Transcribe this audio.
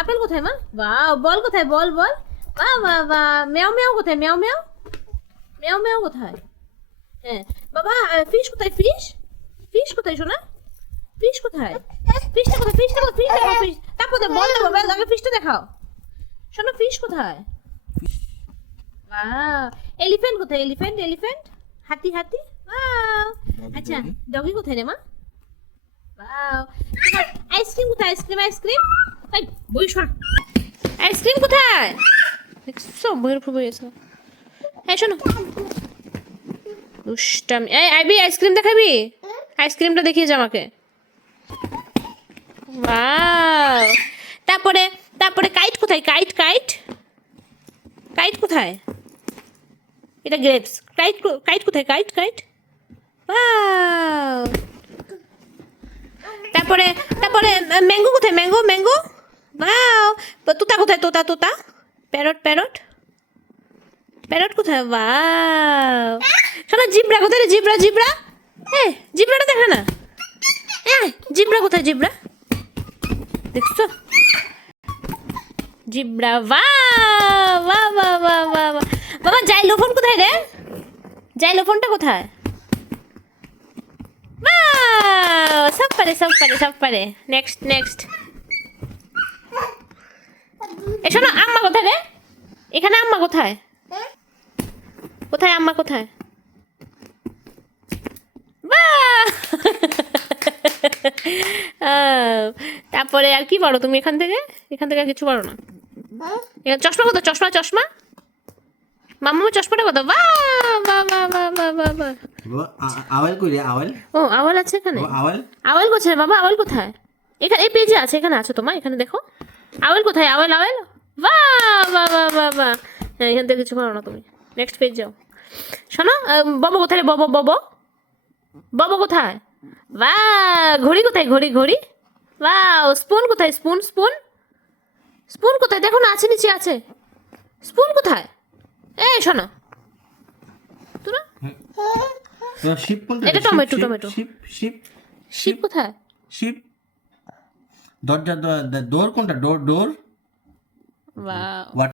Apple কোথায় মা? বাহ, বল কোথায়? বল বল। বাহ বাহ বাহ। মেও মেও কোথায়? মেও মেও। মেও মেও কোথায়? হ্যাঁ বাবা, ফিশ কোথায়? ফিশ ফিশ কোথায় সোনা? ফিশ কোথায়? ফিশটা কোথায়? ফিশটা কোথায়? ফিশ দেখাও, ফিশ। তারপর বল না বাবা, আগে ফিশটা দেখাও। শোনো, ফিশ কোথায়? বাহ। এলিফ্যান্ট কোথায়? Elephant elephant. হাতি হাতি। বাহ। আচ্ছা, ডগি কোথায় রে মা? বাহ। আইসক্রিম কোথায়? Ice cream ice cream. এই বই সর। আইসক্রিম কোথায়? দেখছো বইয়ের উপর বই আছে। হ্যাঁ শোনো, দুষ্টামি। এই আইবি, আইসক্রিম দেখাবি? আইসক্রিমটা দেখিয়ে যা আমাকে। বাহ। তারপরে তারপরে কাইট কোথায়? কাইট কাইট কাইট কোথায়? এটা গ্রেপস। কাইট কাইট কোথায়? Kite kite. বাহ। তারপরে তারপরে ম্যাঙ্গো কোথায়? Mango mango. বাহ। তোতা কোথায়? তোতা তোতা। Parrot parrot. প্যারট কোথায়? বাহ। শোনো, জিব্রা কোথায় রে? Zebra zebra. হ্যাঁ, জিব্রাটা দেখা না। হ্যাঁ, জিব্রা কোথায়? জিব্রা দেখছো? জিব্রা। বাহ বাহ বাহ বাহ বাহ বাহ। বাবা, জাইলোফোন কোথায় রে? জাইলোফোনটা কোথায়? বাহ, সব পারে সব পারে সব পারে। Next next. এ শোনো, আম্মা কোথায় রে? এখানে আম্মা কোথায়? কোথায় আম্মা কোথায়? বাহ। তারপরে আর কি পারো তুমি এখান থেকে? এখান থেকে আর কিছু পারো না? চশমা কোথায়? চশমা চশমা। মাম্মা চশমাটা কোথায়? বাহ বাহ বাহ বাহ বাহ বাহ বাহ। আওয়াল কই রে? আওয়াল ও, আওয়াল আছে এখানে? আওয়াল আওয়াল কোথায় বাবা? আওয়াল কোথায়? এখানে এই পেজে আছে, এখানে আছে তোমার, এখানে দেখো। আওয়াল কোথায়? আওয়াল আওয়াল। বাহ বাহ বাহ বাহ বাহ। হ্যাঁ, এখান থেকে কিছু পারো না তুমি। নেক্সট পেজ যাও। শোনো, বব কোথায় রে? Bob Bob. বব কোথায়? বাহ। ঘড়ি কোথায়? ঘড়ি ঘড়ি। বাহ। স্পুন কোথায়? Spoon spoon. স্পুন কোথায়? দেখো না, আছে, নিচে আছে। স্পুন কোথায়? এই শোনো, তোরা। শিপ কোনটা? এটা tomato, tomato. Ship ship ship কোথায়? শিপ। দরজা, ডোর কোনটা? ডোর ডোর। বাহ।